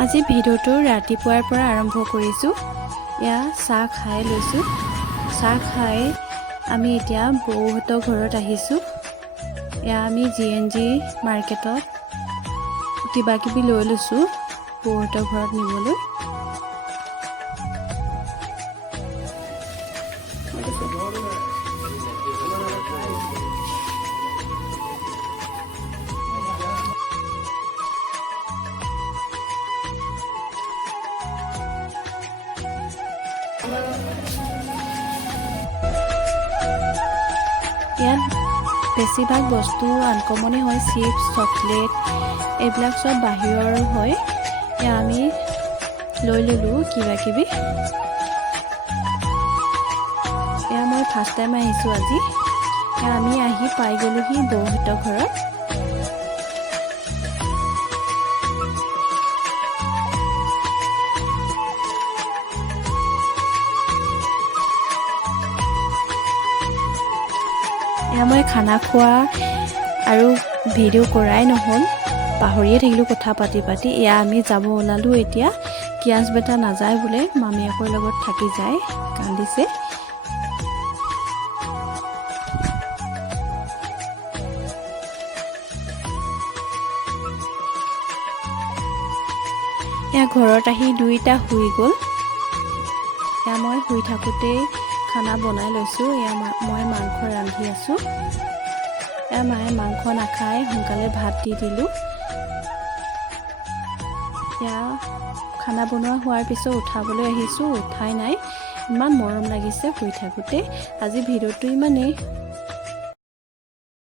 আজি ভিডিঅ'টো ৰাতিপুৱাৰ পৰা আৰম্ভ কৰিছোঁ। এয়া চাহ খাই লৈছোঁ। চাহ খাই আমি এতিয়া বৌহঁতৰ ঘৰত আহিছোঁ। এয়া আমি GNG মাৰ্কেটত কিবা কিবি লৈ লৈছোঁ বৌহঁতৰ ঘৰত নিবলৈ। ইয়াত বেছিভাগ বস্তু আনকমনে হয়, চিপছ, চকলেট এইবিলাক চব বাহিৰৰ হয়। এয়া আমি লৈ ল'লোঁ কিবা কিবি। এয়া মই ফাৰ্ষ্ট টাইম আহিছোঁ আজি। এয়া আমি আহি পাই গ'লোহি বৌহঁতৰ ঘৰত। এয়া মই খানা খোৱা আৰু ভিডিঅ' কৰাই নহ'ল, পাহৰিয়ে থাকিলোঁ কথা পাতি পাতি। এয়া আমি যাব ওলালোঁ এতিয়া। কিয়াছ বেটা নাযায় বোলে, মামীয়েকৰ লগত থাকি যায়, কান্দিছে। এয়া ঘৰত আহি দুইটা শুই গ'ল। এয়া মই শুই থাকোঁতেই খানা বনাই লৈছোঁ। এয়া মই মাংস ৰান্ধি আছোঁ। এয়া মায়ে মাংস নাখায়, সোনকালে ভাত দি দিলোঁ। এয়া খানা বনোৱা হোৱাৰ পিছত উঠাবলৈ আহিছোঁ, উঠাই নাই। ইমান মৰম লাগিছে শুই থাকোঁতে। আজি ভিডিঅ'টো ইমানেই।